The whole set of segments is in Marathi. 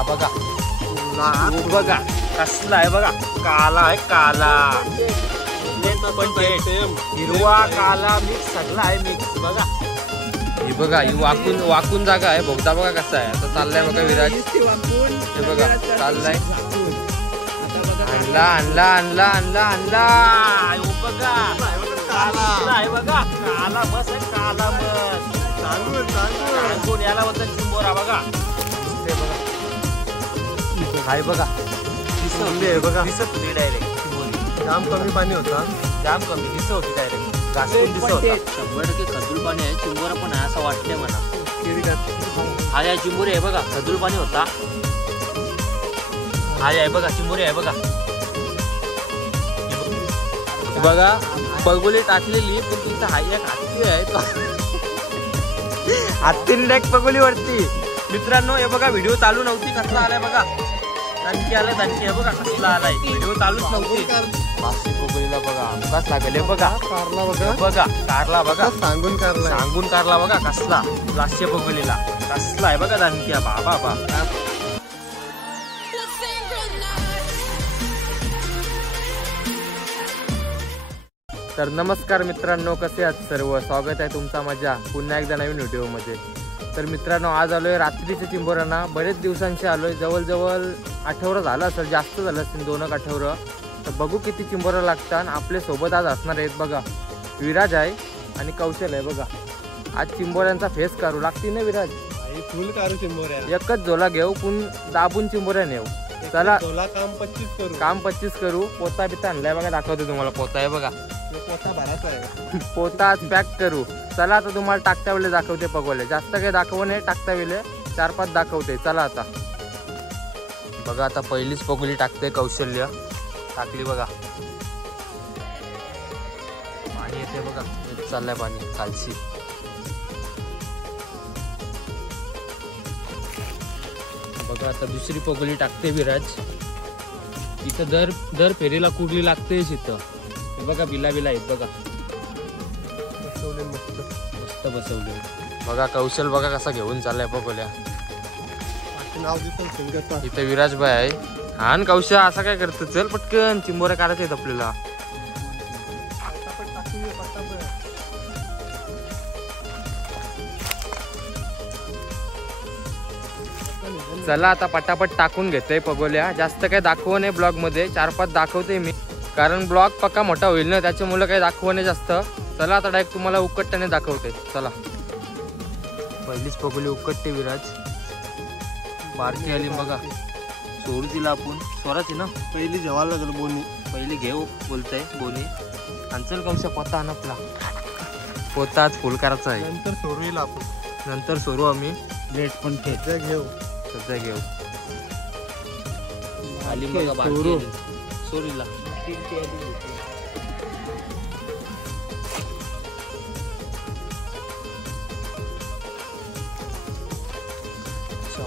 काला बघा, बघा कसला आहे बघा, काला आहे काला, हिरवा काला मिक्स सगळा आहे मिक्स बघा. ही बघा ही वाकून जागा आहे, बोगदा बघा कसा आहे. आता चाललाय बघा विराज, हे बघा चाललाय. आणला आणला आणला आणला आणला बघा, काला आहे बघा, काला मस्त आहे, काला मस्त सांगून याला होता चिंबोरा बघा. हाय बघा बघा, दिसत होती डायरेक्ट चिंबोरी. जाम कमी पाणी होता, जाम कमी दिसत होती डायरेक्ट, घासून दिसत होता. 100% खजूल पाणी आहे, चिंबोरा पण आहे असं वाटतंय मला. हा या चिंबोरी आहे बघा, खजूल पाणी होता. हा आहे बघा चिंबोरी आहे बघा. बघा पगोली टाकलेली, पण तिथं हा एक हत्ती आहे, हत्तीने डायरेक्ट पगोली वरती. मित्रांनो हे बघा व्हिडिओ चालू नव्हती, कसला आलाय बघा, दणकी आलाय, दणकी आहे बघा कसला आलाय, व्हिडिओ चालूच नव्हती. मागची पगोलीला बघा आमकाच लागले बघा, कारला बघा बघा कारला बघा, सांगून कारला बघा कसला, लास्टच्या पगोलीला कसला आहे बघा दणकी बाबा बा. तर नमस्कार मित्रांनो, कसे आहात सर्व, स्वागत आहे तुमचा माझ्या पुन्हा एकदा नवीन व्हिडिओमध्ये. तर मित्रांनो आज आलोय रात्रीच्या चिंबोऱ्यांना, बरेच दिवसांशी आलोय, जवळजवळ आठवडा झाला असेल, जास्त झालं असेल 2 आठवडा. तर बघू किती चिंबोऱ्या लागतात. आपल्या सोबत आज असणार आहेत बघा, विराज आहे आणि कौशल आहे बघा. आज चिंबोऱ्यांचा फेस करू लागतील ना विराज, फुल कारू चिंबोऱ्या, एकच झोला घेऊ पण दाबून चिंबोऱ्या नेऊ. चला काम 25 करू. पोता बिता आणलाय बघा, दाखवतो तुम्हाला. पोता आहे बघा, पोता भराचा आहे, पोता आज पॅक करू. चला आता तुम्हाला टाकता वेळे दाखवते पगोले, जास्त काही दाखवू नये, टाकता वेळे 4-5 दाखवते. चला आता बघा, आता पहिलीच पगोली टाकते कौशल्य, टाकली बघा. पाणी येते बघा, चाललंय पाणी खालची. बघा आता दुसरी पगोली टाकते विराज. इथं दर फेरीला कुर्ली लागतेच इथं. हे बघा बिला आहेत बघा, मस्त बसवले बघा. कौशल बघा कसा घेऊन चाललाय पगोल्या. इथं विराज भाई आहे. हा न कौशल असा काय करतो, चल पटकन चिंबोऱ्या काढायच्या आहेत आपल्याला. चला आता पटापट टाकून घेतोय पगोल्या. जास्त काही दाखवू नये ब्लॉग मध्ये, 4-5 दाखवते मी, कारण ब्लॉग पक्का मोठा होईल ना, त्याच्यामुळे काही दाखवू नये जास्त. चला आता डायरेक्ट तुम्हाला उकटताने दाखवते. चला पहिलीच पगोली उकटते विराज. बारकी आली बघा, सोडू तिला आपण, स्वराची ना पहिली जेवायला लागलं बोनी, पहिली घेऊ बोलताय बोनी. अंचल कौशा पोता आण आपला, पोता आज फुल करायचा आहे, नंतर सोडू येईल आपण, नंतर सोडू आम्ही. लेट पण सध्या घेऊ, सध्या घेऊ. आली बघा बारकी सोरीला.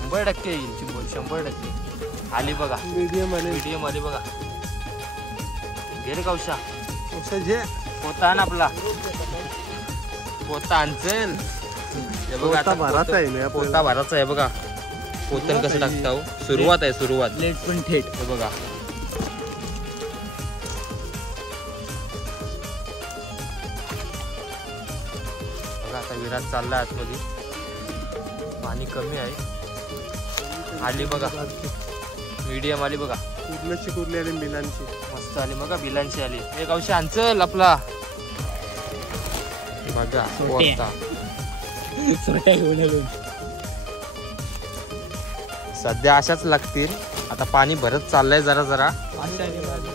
100% येईल चिंबोरी, 100% आली बघा. मीडियम आली बघा. घे रे कौशा, जे पोता आण आपला, पोता आणचल. पोता भराचा आहे, पोता भराचा आहे बघा. पोतन कसं टाकता, सुरुवात आहे सुरुवात, लेट पण थेट बघा. आता विराज चालला आतमध्ये, पाणी कमी आहे. आली बघा मीडियम आली बघा. कुर्ल्याची कुर्ली आली, बिलांची मस्त आली बघा, बिलांची आली. एक औषध आणचल आपला बघा. सध्या अशाच लागतील. आता पाणी भरत चाललंय जरा जरा,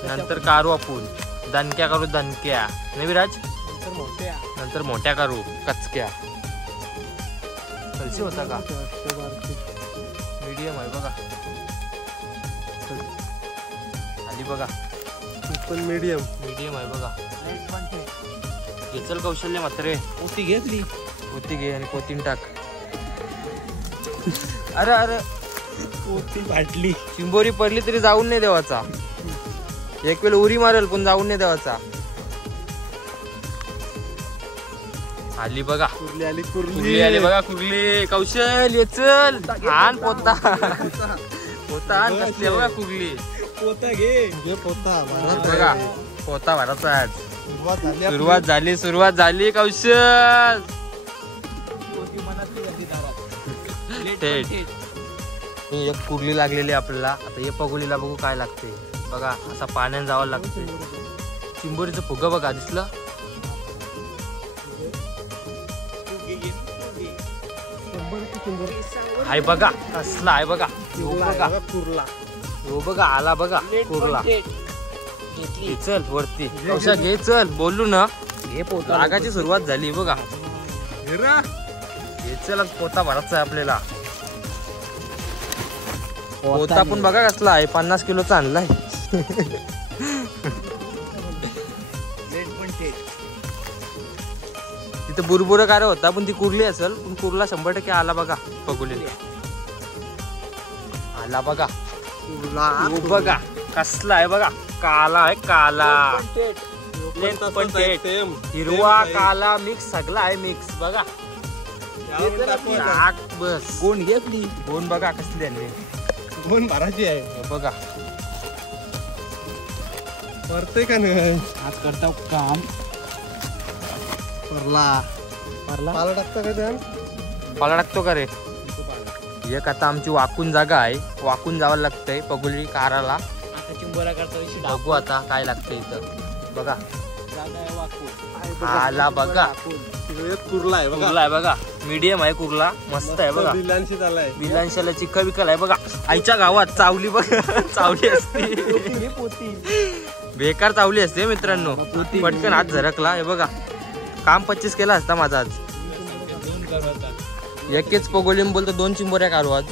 नंतर काढू आपण दणक्या, करू दणक्या नाही विराज, नंतर मोठ्या करू कचक्या. कलशी होता का, मीडियम आहे बघा. आली बघा, पण मीडियम आहे बघा. घेचल कौशल्य मात्र, पोती घेतली, पोती घे आणि पोतीन टाक. अरे अरे पोती फाटली. चिंबोरी पडली तरी जाऊन नाही देवाचा, एक वेळ उरी मारेल पण जाऊन नाही देवाचा. आली बघा कुर्ली आली, कुर्ली आली बघा, कुर्ली. कौशल ये चल, आण पोता, पोता आण कसली बघा कुगली पोता घे पोता बघा पोता भराचा आज सुरुवात झाली सुरुवात झाली कौशल थेट ही एक कुगली लागलेली आपल्याला. आता हे पगोलीला बघू काय लागते बघा. असा पाण्यात जावं लागते. चिंबोरीचं फुगा बघा दिसलं हाय बघा कसला आहे बघा. बघा कुर्ला हो बघा आला बघा कुर्ला. चल वरती कौशा घे चल बोलू ना घे पोता लागाची सुरुवात झाली बघा. हे चल पोता भरायचा आहे आपल्याला. पोता पण बघा कसला आहे 50 किलोचा आणलाय. तिथे बुरबुर कार होता पण ती कुर्ली असेल पण कुर्ला 100% आला बघा. पगोली आला बघा बघा कसला आहे बघा. काला आहे काला पण हिरवा काला मिक्स सगळा आहे मिक्स बघा. बस गोण घेतली गोण बघा कसली आहे गोण भरायची आहे बघा. करते का नाही आज करता काम परला पाला टाकता का त्या पाला टाकतो का रे. एक आता आमची वाकून जागा आहे. वाकून जावं लागतंय पगोली काराला. आता चिंबोरा करता बघू आता काय लागतं इथं बघा. जागा आहे वाकू आला बघा कुर्ला आहे बघा. कुर्ला आहे बघा. मीडियम आहे कुर्ला मस्त आहे बघा. बिलांशी आलाय बिलांशाला चिक्का बिकल आहे बघा. आईच्या गावात चावली बघा चावली असते बेकार चावली असते मित्रांनो. पटकन हात झरकला हे बघा. काम 25 केला असता माझा आज. एकेच पगोलीन बोलतो 2 चिंबोऱ्या काढू आज.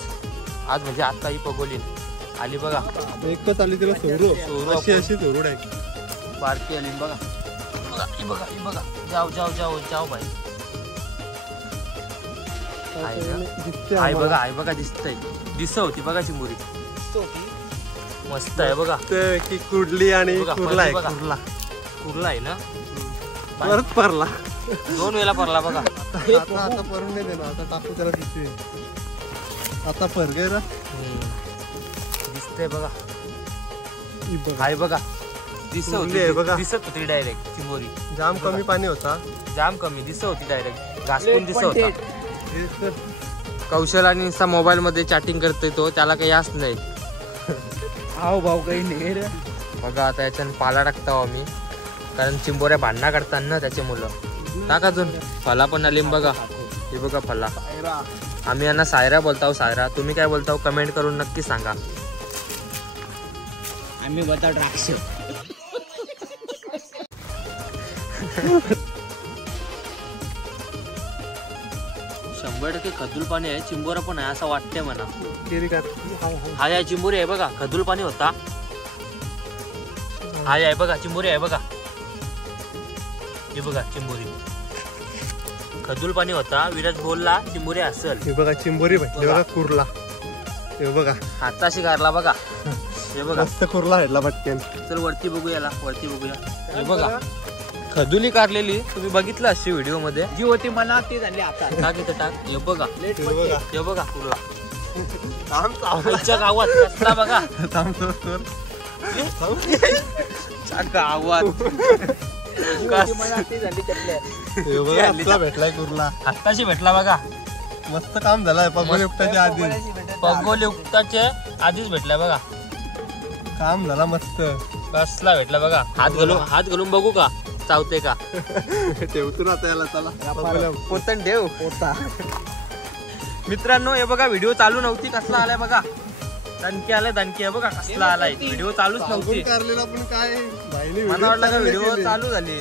आज म्हणजे आता ही पगोलीन आली बघा. एकच आली तिला सोरू अशी अशी सोरूड आहे बारकी आली बघा. ही बघा ही बघा. जाऊ जाऊ जाऊ जाऊ बाई. आई बघा आई बघा दिसतंय दिसत होती बघा चिंबोरी मस्त आहे बघा. की कुडली आणि कुर्ला आहे बघा. कुर्ला कुर्ला आहे ना परत परला 2 वेळा परला बघा. आता परून नाही देणार. आता टाकू त्याला दिसते आता पर गे ना दिसतंय बघा. हाय बघा दिसत होती बघा. दिसत होती डायरेक्ट चिंबोरी. जाम कमी पाणी होता जाम कमी दिसत होती डायरेक्ट. घासपून दिसत होता. कौशल आणि मोबाईल मध्ये चॅटिंग करतोय तो त्याला काही याच नाही. हाव भाऊ काही नाही रे. बघा आता याच्यानं पाला टाकतो आम्ही कारण चिंबोऱ्या भांडणा करतात ना त्याचे मुलं. टाक अजून फला पण आली बघा. हे बघा फला. आम्ही यांना सायरा बोलताव सायरा. तुम्ही काय बोलताव कमेंट करून नक्की सांगा. आम्ही बता द्राक्ष 100% खदूल पाणी आहे. चिंबोरा पण आहे असं वाटतंय मला. हा या चिंबोरी आहे बघा. खदूल पाणी होता. हा आहे बघा चिंबोरी आहे बघा. हे बघा चिंबोरी खदूल पाणी होता. विराज बोलला चिंबोरी असेल. हे बघा चिंबोरी भेटली बघा. कुर्ला हे बघा हाताशी काढला बघा. हे बघा मस्त कुर्ला भेटला पटकन. चल वरती बघू याला वरती बघूया. हे बघा खदुली काढलेली तुम्ही बघितलं अशी व्हिडिओ मध्ये जी होती मला ती झाली आता. टाक इथं टाक. हे बघा हे बघा कुर्ला काम आमच्या गावात कसला बघा. गावात मला ती झाली त्यातल्या. हे बघा आपला भेटलाय कुर्ला. हाताशी भेटला बघा. मस्त काम झालंय पगोली उपटाच्या आधी. पगोली उपटाचे आधीच भेटलाय बघा. काम झाला मस्त. कसला भेटला बघा. हात घालून बघू का चावते का. ठेवतो ना आता याला. चला पोतन ठेव पोता. मित्रांनो हे बघा व्हिडिओ चालू नव्हती कसला आलाय बघा. दणकी आलाय दणकी आहे बघा कसला आलाय. व्हिडिओ चालूच नव्हती. पण काय मला वाटलं का व्हिडिओ चालू झाली.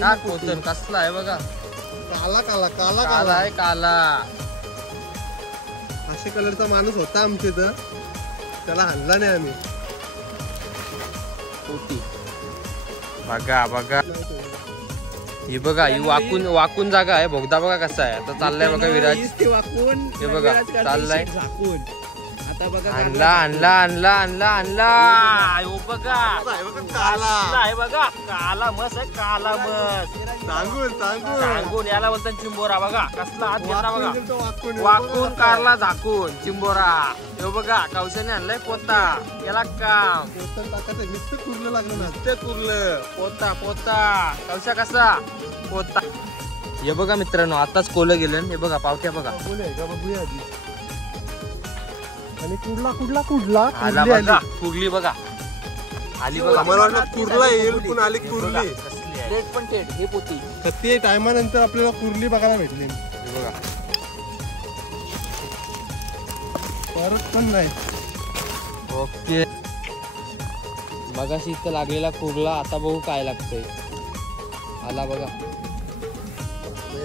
टाक पोतन कसला आहे बघा. काला काला काला काला आहे काला. अशा कलरचा माणूस होता आमच्या इथं. त्याला हाणला नाही आम्ही. पोती बघा बघा. ही बघा ही वाकून जागा आहे. बोगदा बघा कसा आहे. आता चाललाय बघा विराज. ते वाकून हे बघा चाललाय. आता बघा आणला आणला आणला आणला आणला हो बघा काला आहे बघा काला मस आहे काला मस सांगून याला बोलतात चिंबोरा बघा कसला हात घेतला बघा वाकून कारला झाकून चिंबोरा हे बघा कवशाने आणलाय पोता याला काम नुसतं कुर्लं लागलं ना ते कुर्लं पोता पोता कवशा कसा पोता हे बघा मित्रांनो आताच कोलं गेलं हे बघा पावट्या बघा बोलूया का बघूया आधी आणि कुर्ला कुठला कुठला आला बघा कुर्ली बघा आली बघा मला वाटलं कुर्ला येईल पण आली कुर्ली कसली आहे थेट पण थेट हे पोती तर ते टायमानंतर आपल्याला कुर्ली बघायला भेटली हे बघा परत पण नाही ओके मगाशी इथं लागलेला कुर्ला आता बघू काय लागतंय आला बघा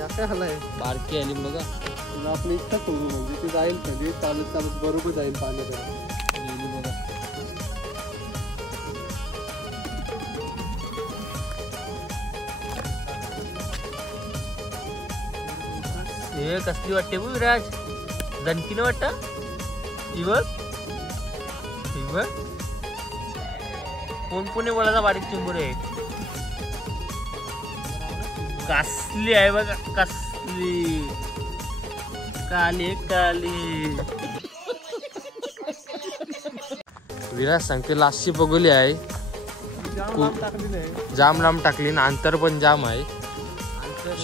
काय हलाय बारकी आली बघा तुला आपली इच्छा करू म्हणजे ती जाईल कधी चालत चालत बरोबर जाईल पाण्याकडे गेली बघा हे कसली वाटते बघ विराज दणकीनं वाटत कोण कोणी बोलायचा बारीक चिंबूर आहे कसली आहे बघा कसली काली काली विराज सांगते लास्टची बघुली आहे टाकली नाही जाम लांब टाकली ना अंतर पण जाम आहे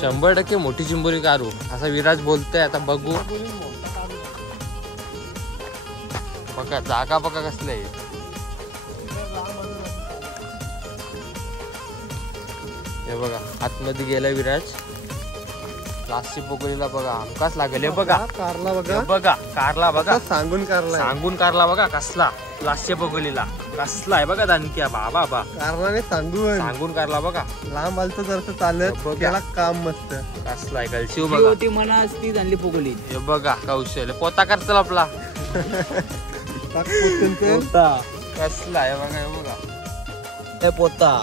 100% मोठी चिंबोरी काढू असा विराज बोलतोय आता बघू बघा जागा बघा कसली आहे हे बघा आतमध्ये गेला विराज लास्टची पोकळीला बघा हमकाच लागेल हे बघा कारला हे बघा बघा कारला बघा सांगून कारला सांगून कारला बघा कसला लास्टच्या पोकळीला कसला आहे बघा दानक्या बाबा बा कारलाने सांगून सांगून कारला बघा लांब आलत जर चालत बघा. त्याला काम मस्त कसला आहे कलशिव ती बघा होती म्हणा ती झाली पोगली हे बघा कौशल्य पोता करचल आपला टाक पोतून ते. कसला आहे बघा हे बघा हे पोता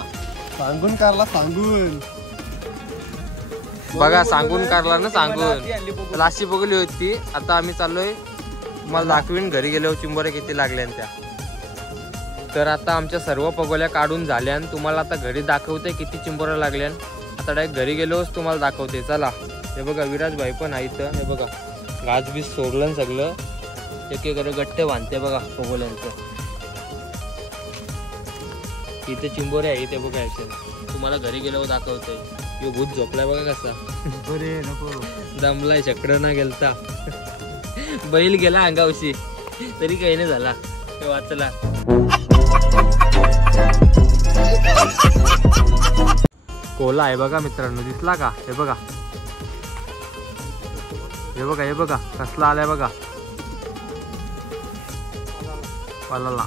सांगून कारला सांगून बघा सांगून काढला ना सांगून लास्टची बघली होती आता आम्ही चाललोय मला दाखवीन घरी गेल्यावर चिंबोऱ्या किती लागल्या त्या तर आता आमच्या सर्व पगोल्या काढून झाल्या तुम्हाला आता घरी दाखवते किती चिंबोऱ्या लागल्या आता डायरेक्ट घरी गेलोच तुम्हाला दाखवते चला हे बघा विराज भाई पण आहे इथं हे बघा गाज बीज सोडलं ना सगळं एक एक गट्टे बांधते बघा पगोल्यांचं इथे चिंबोऱ्या आहे इथे बघा याचे तुम्हाला घरी गेल्यावर दाखवते यो भूत झोपलाय बघा कसा नको दमलाय चक्र ना गेलता बैल गेला अंगावशी तरी काही नाही झाला ते वाचला कोला आहे बघा मित्रांनो दिसला का हे बघा हे बघा हे बघा कसला आलाय बघा पालाला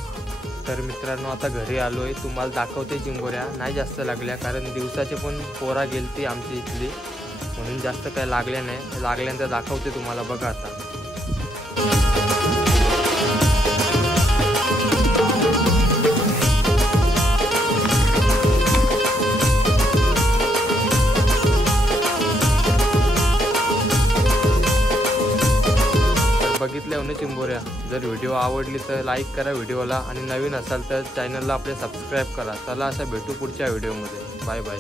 तर मित्रांनो आता घरी आलोय तुम्हाला दाखवते चिंबोऱ्या नाही जास्त लागल्या कारण दिवसाचे पण पोरा गेलती आमची इथली म्हणून जास्त काही लागल्या नाही लागल्यानंतर दाखवते तुम्हाला बघा आता बघितल्या ना चिंबोऱ्या जर व्हिडिओ आवडली तर लाईक करा व्हिडिओला आणि नवीन असाल तर चॅनलला आपले सबस्क्राईब करा चला असं भेटू पुढच्या व्हिडिओमध्ये बाय बाय